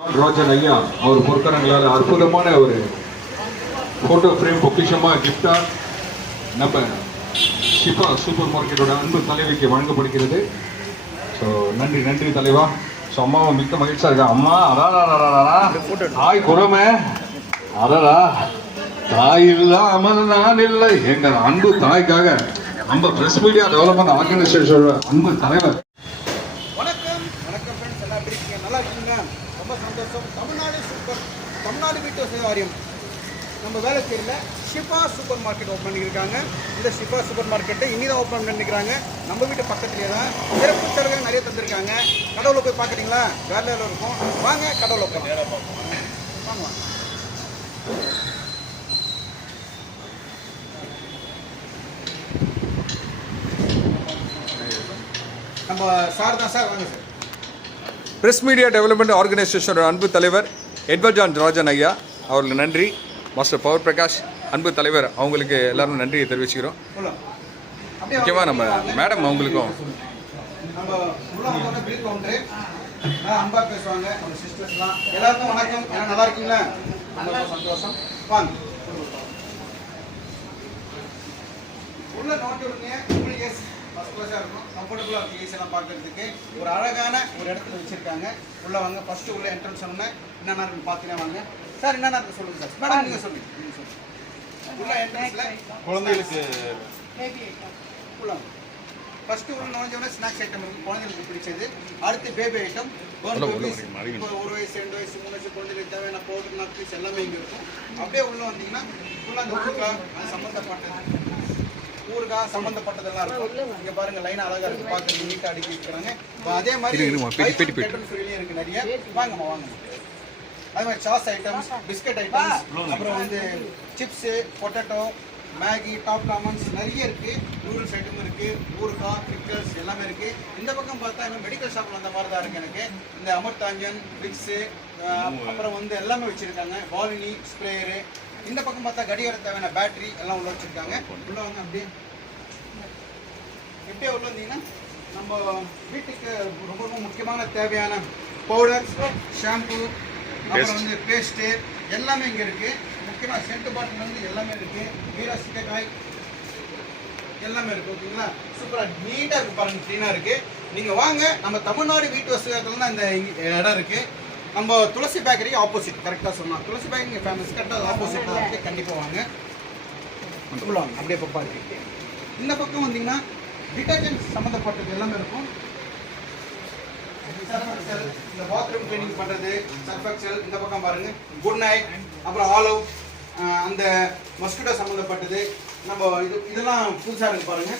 ராஜன் ஐயா அவர் பொற்கரங்களால் அற்புதமான ஒரு போட்டோ ஃப்ரேம் பொக்கிஷமா கிஃப்டா நம்ம ஷிபா சூப்பர் மார்க்கெட்டோட அன்பு தலைவிக்கு வழங்கப்படுகிறது. ஸோ நன்றி நன்றி தலைவா. ஸோ அம்மாவும் மிக்க மகிழ்ச்சியா இருக்கா? அம்மா அடாடா தாய் குறமே அடடா. தாய் இல்லாமல் நான் இல்லை. எங்கள் அன்பு தாய்க்காக. நம்ம பிரஸ் மீடியா டெவலப்மெண்ட் ஆர்கனைசேஷனோட அன்பு தலைவர் வணக்கம் வணக்கம் ஃப்ரெண்ட்ஸ் எல்லாம் எப்படி இருக்கீங்க நல்லா இருக்கீங்க ரொம்ப சந்தோஷம் தமிழ்நாடு சூப்பர் தமிழ்நாடு வீட்டு வசதி வாரியம் நம்ம வேலைச்சேரியில் ஷிஃபா சூப்பர் மார்க்கெட் ஓப்பன் பண்ணியிருக்காங்க. இந்த ஷிஃபா சூப்பர் மார்க்கெட்டை இனி தான் ஓப்பன் பண்ணிக்கிறாங்க நம்ம வீட்டு பக்கத்துலேயே தான் சிறப்பு சலுகை நிறைய தந்திருக்காங்க. கடவுளை போய் பார்க்குறீங்களா? வேற இருக்கும். வாங்க கடவுளை போய் வாங்க வாங்க. நம்ம சார் தான் சார். வாங்க சார். பிரஸ் மீடியா டெவலப்மெண்ட் ஆர்கனைசேஷனோட அன்பு தலைவர் எட்வர்ட் ஜான் ராஜன் ஐயா அவர்களுக்கு நன்றி. மாஸ்டர் பவர் பிரகாஷ் அன்பு தலைவர் அவங்களுக்கு எல்லாரும் நன்றியை தெரிவிச்சுக்கிறோம். முக்கியமாக நம்ம மேடம் அவங்களுக்கும். அன்பா பேசுவாங்க. சிஸ்டர்ஸ்லாம் எல்லாருக்கும் வணக்கம். எல்லாம் நல்லா இருக்கீங்களா? சந்தோஷம். வாங்க. உள்ள நோட்டு ஃபஸ்ட் கிளாஸாக இருக்கும் கம்ஃபர்டபுளாக இருக்கும். ஏசி எல்லாம் பார்க்கறதுக்கு. ஒரு அழகான ஒரு இடத்துல வச்சிருக்காங்க. உள்ள வாங்க. ஃபர்ஸ்ட் உள்ள என்ட்ரன்ஸ் சொன்னேன் என்னென்ன இருக்குன்னு பார்த்துனே வாங்க. சார் என்னென்ன இருக்கு சொல்லுங்க சார் மேடம் நீங்கள் சொல்லுங்க. நீங்க சொல்லுங்க. உள்ள என்ட்ரன்ஸ்ல குழந்தைகளுக்கு உள்ள ஃபர்ஸ்ட் உள்ள நுழைஞ்சோடனே ஸ்நாக்ஸ் ஐட்டம் இருக்கும் குழந்தைகளுக்கு பிடிச்சது. அடுத்து பேபி ஐட்டம் இப்போ ஒரு வயசு ரெண்டு வயசு மூணு வயசு குழந்தைகளுக்கு தேவையான பவுடர் நட்ஸ் எல்லாமே இங்கே இருக்கும். அப்படியே உள்ள வந்தீங்கன்னா ஃபுல்லாக அந்த அது சம்மந்தப்பட்டது. ஊறுகாய் சம்மந்தப்பட்டதெல்லாம் இருக்கும். இங்க பாருங்க லைன் அழகா இருக்கு. பார்க்கறது நீட்டா அடுக்கி இருக்கிறாங்க அதே மாதிரி இருக்கு நிறைய. வாங்கம்மா வாங்க அதே மாதிரி சாஸ் ஐட்டம்ஸ் பிஸ்கட் ஐட்டம்ஸ் அப்புறம் வந்து சிப்ஸ் பொட்டேட்டோ மேகி டாப் காமன்ஸ் நிறைய இருக்கு. நூடுல்ஸ் ஐட்டம் இருக்கு. ஊறுகாய் பிக்கல்ஸ் எல்லாமே இருக்கு. இந்த பக்கம் பார்த்தா இன்னும் மெடிக்கல் ஷாப்ல அந்த மாதிரி தான் இருக்கு எனக்கு. இந்த அமர்தாஞ்சன் விக்ஸ் அப்புறம் வந்து எல்லாமே வச்சிருக்காங்க. வாலினி ஸ்ப்ரேயரு இந்த பக்கம் பார்த்தா கடிகார தேவையான பேட்டரி எல்லாம் உள்ள வச்சிருக்காங்க. உள்ள வந்து அப்படியே எப்படியே உள்ள வந்தீங்கன்னா நம்ம வீட்டுக்கு ரொம்ப ரொம்ப முக்கியமான தேவையான பவுடர் ஷாம்பு அப்புறம் வந்து பேஸ்ட்டு எல்லாமே இங்கே இருக்கு. முக்கியமாக சென்ட் பாட்டில் வந்து எல்லாமே இருக்கு. வீரா சிக்கக்காய் எல்லாமே இருக்கு ஓகேங்களா? சூப்பராக நீட்டாக இருக்கு பாருங்க க்ளீனாக இருக்கு. நீங்கள் வாங்க நம்ம தமிழ்நாடு வீட்டு வசதியத்தில் தான் இந்த இடம் இருக்கு. நம்ம துளசி பேக்கரி ஆப்போசிட் கரெக்டாக சொன்னோம் துளசி பேக்கரி ஃபேமஸ் கரெக்டாக ஆப்போசிட் தான் இருக்கு. கண்டிப்பாக வாங்க. அப்படியே பப்பா இருக்கு இந்த பக்கம் வந்தீங்கன்னா டிட்டர்ஜென்ட் சம்மந்தப்பட்டது எல்லாமே இருக்கும். இந்த பாத்ரூம் கிளீனிங் பண்றது சர்ஃப் எக்ஸல் இந்த பக்கம் பாருங்க. குட் நைட் அப்புறம் ஆல் அவுட் அந்த மஸ்கிட்டோ சம்மந்தப்பட்டது நம்ம இது இதெல்லாம் புதுசா இருக்கு பாருங்க.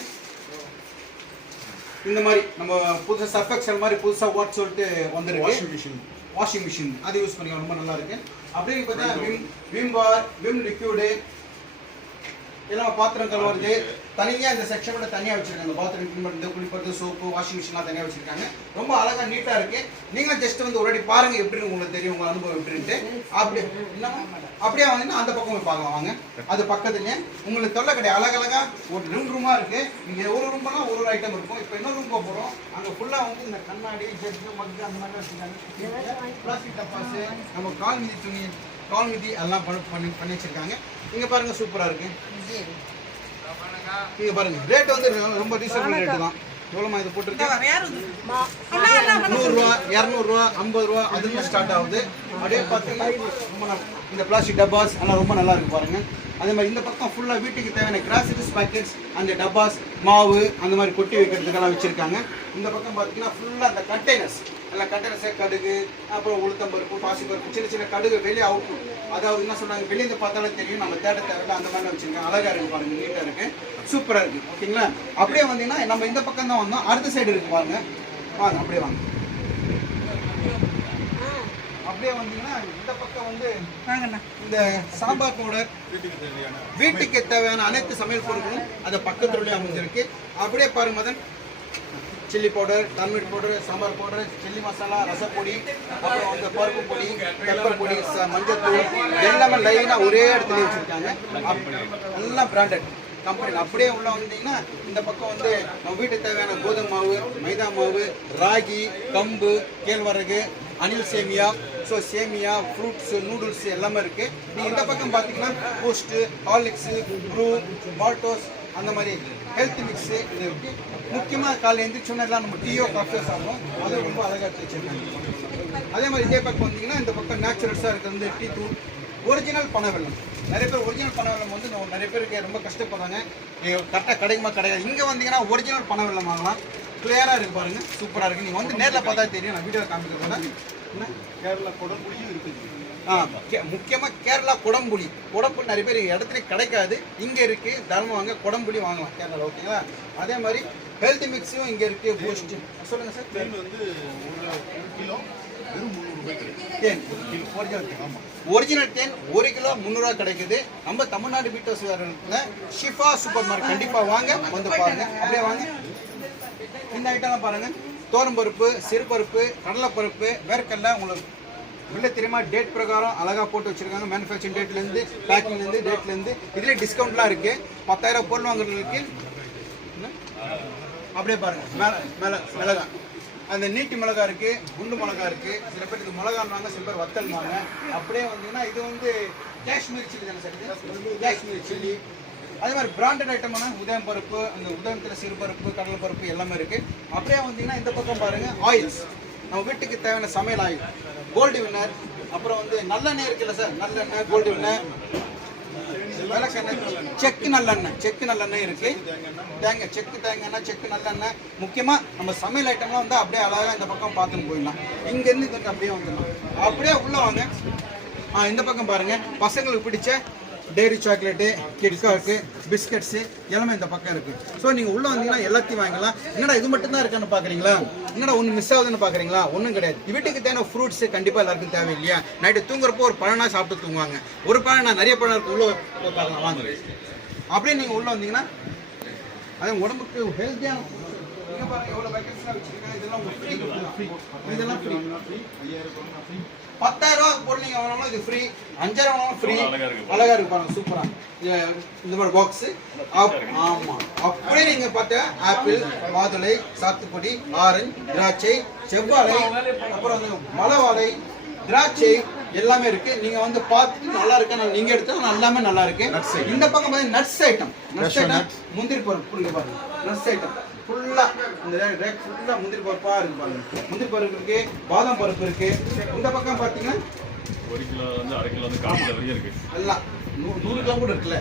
இந்த மாதிரி நம்ம புதுசா சர்ஃப் எக்ஸல் மாதிரி புதுசா வாட் சொல்லிட்டு வந்திருக்கு. வாஷிங் மிஷின் வாஷிங் மிஷின் அது யூஸ் பண்ணிக்கலாம் ரொம்ப நல்லா இருக்கு. அப்படியே பார்த்தா Vim Vim bar Vim liquid எல்லாம் பாத்திரம் கழுவுறது. தனியாக இந்த செக்ஷனோட தனியாக வச்சிருக்காங்க. பாத்ரூம் க்ளீன் பண்ணுறது குளிப்பது சோப்பு வாஷிங் மிஷின்லாம் தனியாக வச்சிருக்காங்க. ரொம்ப அழகாக நீட்டாக இருக்கு. நீங்களும் ஜஸ்ட் வந்து ஒரு வாட்டி பாருங்க எப்படின்னு உங்களுக்கு தெரியும் உங்க அனுபவம் எப்படின்ட்டு. அப்படி என்ன அப்படியே வாங்கினா அந்த பக்கம் போய் பார்க்கலாம். வாங்க. அது பக்கத்துலயே உங்களுக்கு தொல்லை கிடையாது. அழகழகா ஒரு ரூம் ரூமா இருக்கு. இங்கே ஒரு ரூம்னா ஒரு ஒரு ஐட்டம் இருக்கும். இப்போ இன்னொரு ரூம் போகிறோம் அங்கே ஃபுல்லாக வந்து இந்த கண்ணாடி ஜட்ஜு மக்கு அந்த மாதிரி வச்சிருக்காங்க. பிளாஸ்டிக் டப்பாஸ் நம்ம கால் மிதி துணி கால் மிதி எல்லாம் பண்ணி பண்ணி பண்ணி வச்சிருக்காங்க. இங்கே பாருங்க சூப்பராக இருக்கு. நீங்க பாருங்க ரேட் வந்து ரொம்ப ரீசனபிள் ரேட் தான். எவ்வளோமா இது போட்டிருக்கு? நூறுரூவா இரநூறுவா ஐம்பது ரூபா அதுல ஸ்டார்ட் ஆகுது. அப்படியே பார்த்தீங்கன்னா ரொம்ப நல்லா இந்த பிளாஸ்டிக் டப்பாஸ் எல்லாம் ரொம்ப நல்லா இருக்கு பாருங்க. அதே மாதிரி இந்த பக்கம் ஃபுல்லாக வீட்டுக்கு தேவையான கிராசரிஸ் பேக்கெட்ஸ் அந்த டப்பாஸ் மாவு அந்த மாதிரி கொட்டி வைக்கிறதுக்கெல்லாம் வச்சிருக்காங்க. இந்த பக்கம் பார்த்தீங்கன்னா ஃபுல்லாக அந்த கண்டெய்னர்ஸ் எல்லாம் கண்டெய்னர்ஸே கடுகு அப்புறம் உளுத்தம்பருப்பு பாசிப்பருப்பு சின்ன சின்ன கடுகு வெளியே அவுட் அதாவது என்ன சொல்றாங்க வெளியே பார்த்தாலும் தெரியும் நம்ம தேட தேவையில்ல அந்த மாதிரி வச்சிருக்காங்க. அழகா இருக்கு பாருங்க நீட்டாக இருக்கு. சூப்பராக இருக்கு. ஓகேங்களா? அப்படியே வந்தீங்கன்னா நம்ம இந்த பக்கம் தான் வந்தோம். அடுத்த சைடு இருக்கு பாருங்க. வாங்க அப்படியே வாங்க. அப்படியே வந்தீங்கன்னா இந்த பக்கம் வந்து இந்த சாம்பார் பவுடர் வீட்டுக்கு தேவையான அனைத்து சமையல் பொருட்களும் அது பக்கத்துலேயே அமைஞ்சிருக்கு. அப்படியே பாருங்க Madan. Chilli powder turmeric powder sambar powder chilli masala ரசப்பொடி அப்புறம் வந்து பருப்பு பொடி பெப்பர் பொடி மஞ்சத்தூள் எல்லாமே லைனாக ஒரே இடத்துல வச்சுருக்காங்க. எல்லாம் பிராண்டட் கம்பெனி அப்படியே உள்ள வந்தீங்கன்னா இந்த பக்கம் வந்து நம்ம வீட்டுக்கு தேவையான கோதுமை மாவு மைதா மாவு ராகி கம்பு கேழ்வரகு அனில் சேமியா ஸோ சேமியா ஃப்ரூட்ஸ் நூடுல்ஸ் எல்லாமே இருக்கு. நீங்கள் இந்த பக்கம் பார்த்தீங்கன்னா பூஸ்ட் ஹார்லிக்ஸ் ப்ரூ மால்டோஸ் அந்த மாதிரி ஹெல்த் மிக்ஸு இது இருக்குது முக்கியமாக காலையில் எந்திரிச்சோன்னா நம்ம டீயோ காஃபியோ சாப்பிடுவோம் அது ரொம்ப அழகாக எடுத்து அதே மாதிரி இதே பக்கம் வந்தீங்கன்னா இந்த பக்கம் நேச்சுரல்ஸாக இருக்கிறது வந்து டீ தூள். ஒரிஜினல் பனை நிறைய பேர் ஒரிஜினல் பனை வந்து நிறைய பேருக்கு ரொம்ப கஷ்டப்படுறாங்க. கரெக்டாக கிடைக்குமா கிடையாது இங்கே வந்தீங்கன்னா ஒரிஜினல் பனை வெல்லம் வாங்கலாம். கிளியராக இருக்கு பாருங்கள் சூப்பராக இருக்குது நீங்கள் வந்து நேரில் பார்த்தா தெரியும். நான் வீடியோ காமிக்கிறதோட என்ன? கேரளா முடியும் இருக்குது. ஆ கே- முக்கியமா கேரளா குடம்புளி. குடம்புளி நிறைய பேர் இடத்துல கிடைக்காது. இங்க இருக்கு தர்மம் வாங்க குடம்புளி வாங்கலாம் கேரளா ஓகேங்களா அதே மாதிரி ஹெல்த் மிக்ஸும் இங்க இருக்கு பூஸ்ட் சொல்லுங்க சார் தேன் வந்து ஒரு கிலோ தேன். ஒரிஜினல் தேன் ஒரு கிலோ முந்நூறுவா கிடைக்குது. நம்ம Tamil Nadu Peters Shifa super market கண்டிப்பா வாங்க வந்து பாருங்க. அப்படியே வாங்க. இந்த ஐட்டம்லாம் பாருங்க. தோரம்பருப்பு சிறுபருப்பு கடலைப்பருப்பு வேர்க்கடலை உங்களுக்கு உள்ள தெரியுமா? டேட் பிரகாரம் அழகாக போட்டு வச்சிருக்காங்க. மேனுஃபேக்சரிங் டேட்லேருந்து பேக்கிங்லேருந்து டேட்லேருந்து இதுலேயே டிஸ்கவுண்ட்லாம் இருக்குது பத்தாயிரம் பொருள் வாங்குறதுக்கு அப்படியே பாருங்க. மேலே மேலே மிளகா. அந்த நீட்டி மிளகா இருக்கு குண்டு மிளகா இருக்கு. சில பேர் இது மிளகான்வாங்க சில பேர் வத்தல்வாங்க அப்படியே வந்தீங்கன்னா இது வந்து காஷ்மீர் சில்லி தானே சார் காஷ்மீர் சில்லி அதே மாதிரி பிராண்டட் ஐட்டமான உதயம் பருப்பு அந்த உதயத்தில் சிறுபருப்பு கடலை பருப்பு எல்லாமே இருக்கு. அப்படியே வந்தீங்கன்னா இந்த பக்கம் பாருங்க ஆயில்ஸ் நம்ம வீட்டுக்கு தேவையான சமையல் ஆயில் கோல்டு வின்னர் அப்புறம் வந்து நல்லெண்ணெய் இருக்குல்ல சார் நல்லெண்ணெய் கோல்டு வின்னர் விளக்கெண்ணெய் செக்கு நல்லெண்ணெய் செக்கு நல்லெண்ணெய் இருக்கு. தேங்காய் செக்கு தேங்காய் செக்கு நல்லெண்ணெய் முக்கியமா நம்ம சமையல் ஐட்டம்லாம் வந்து அப்படியே அழகாக இந்த பக்கம் பார்த்துன்னு போயிடலாம். இங்கேருந்து இதுக்கு அப்படியே வந்துடலாம். அப்படியே உள்ள வாங்க. ஆ இந்த பக்கம் பாருங்க. பசங்களுக்கு பிடிச்ச டெய்ரி சாக்லேட்டு கிட்காக்கு பிஸ்கட்ஸு எல்லாமே இந்த பக்கம் இருக்குது ஸோ நீங்கள் உள்ளே வந்தீங்கன்னா எல்லாத்தையும் வாங்கலாம் என்னடா இது மட்டும் தான் இருக்கான்னு பார்க்குறீங்களா என்னடா ஒன்று மிஸ் ஆகுதுன்னு பார்க்குறீங்களா ஒன்றும் கிடையாது. வீட்டுக்கு தேவையான ஃப்ரூட்ஸு கண்டிப்பாக எல்லாருக்கும் தேவை இல்லையா நைட்டு தூங்குறப்போ ஒரு பழனா சாப்பிட்டு தூங்குவாங்க. ஒரு பழம் நான் நிறைய பழம் இருக்குது உள்ளே போய் பார்க்கலாம் வாங்க. அப்படியே நீங்கள் உள்ளே வந்தீங்கன்னா அது உடம்புக்கு ஹெல்த்தியான இங்க பாருங்க எவ்வளவு பேக்கெட்ஸ்லாம் வச்சிருக்காங்க இதெல்லாம் ஃப்ரீ இதெல்லாம் ஃப்ரீ ஐயாயிரம் ரூபாய் ஃப்ரீ பத்தாயிரம் ரூபா பொருள் நீங்க வாங்கினாலும் இது ஃப்ரீ அஞ்சாயிரம் வாங்கினாலும் ஃப்ரீ அழகா இருக்கு பாருங்க சூப்பரா இது இந்த மாதிரி பாக்ஸ் ஆமா. அப்படியே நீங்க பார்த்த ஆப்பிள் மாதுளை சாத்துக்குடி ஆரஞ்சு திராட்சை செவ்வாழை அப்புறம் வந்து மலவாழை திராட்சை எல்லாமே இருக்கு. நீங்க வந்து பார்த்துட்டு நல்லா இருக்கு? நீங்க எடுத்தா எல்லாமே நல்லா இருக்கு. இந்த பக்கம் பாத்தீங்கன்னா நட்ஸ் ஐட்டம் நட்ஸ் ஐட்டம் முந்திரி பருப்பு புரியுங்க பாருங்க. நட்ஸ் ஐட்டம் ஃபுல்லா இந்த ரேக் ஃபுல்லா முந்திரி பருப்பா இருக்கு பாருங்க. முந்திரி பருப்பு இருக்கு பாதாம் பருப்பு இருக்கு. இந்த பக்கம் பாத்தீங்கன்னா ஒரு கிலோ வந்து அரை கிலோ வந்து கால் கிலோ வரைக்கும் இருக்கு. எல்லாம் நூறு கிலோ கூட இருக்குல்ல?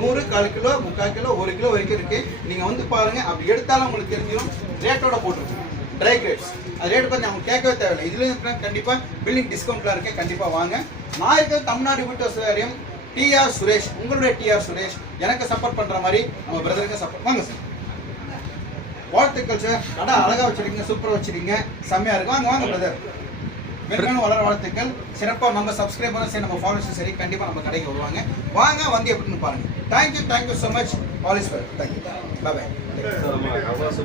நூறு கால் கிலோ முக்கால் கிலோ ஒரு கிலோ வரைக்கும் இருக்கு. நீங்க வந்து பாருங்க. அப்படி எடுத்தாலும் உங்களுக்கு தெரிஞ்சிடும் ரேட்டோட போட்டுருக்கு. ட்ரை கிரேட்ஸ் அது ரேட் பற்றி அவங்க கேட்கவே தேவையில்லை. இதுல இருக்கிற கண்டிப்பாக பில்லிங் டிஸ்கவுண்ட்லாம் இருக்கேன் கண்டிப்பாக வாங்க. நான் இருக்கிற தமிழ்நாடு வீட்டு வரையும் டிஆர் சுரேஷ் உங்களுடைய டிஆர் சுரேஷ் எனக்கு சப்போர்ட் பண்ணுற மாதிரி நம்ம பிரதருக்கு சப்போர்ட் வாங்க சார் வாழ்த்துக்கள் சார் கடை அழகாக வச்சிருக்கீங்க சூப்பராக வச்சிருக்கீங்க. செம்மையாக இருக்கும் வாங்க வாங்க பிரதர் மென்மேலும் வளர வாழ்த்துக்கள். சிறப்பாக நம்ம சப்ஸ்கிரைபரும் சரி நம்ம ஃபாலோவர்ஸும் சரி கண்டிப்பாக நம்ம கடைக்கு வருவாங்க. வாங்க வந்து எப்படின்னு பாருங்க. Thank you thank you so much all is well thank you bye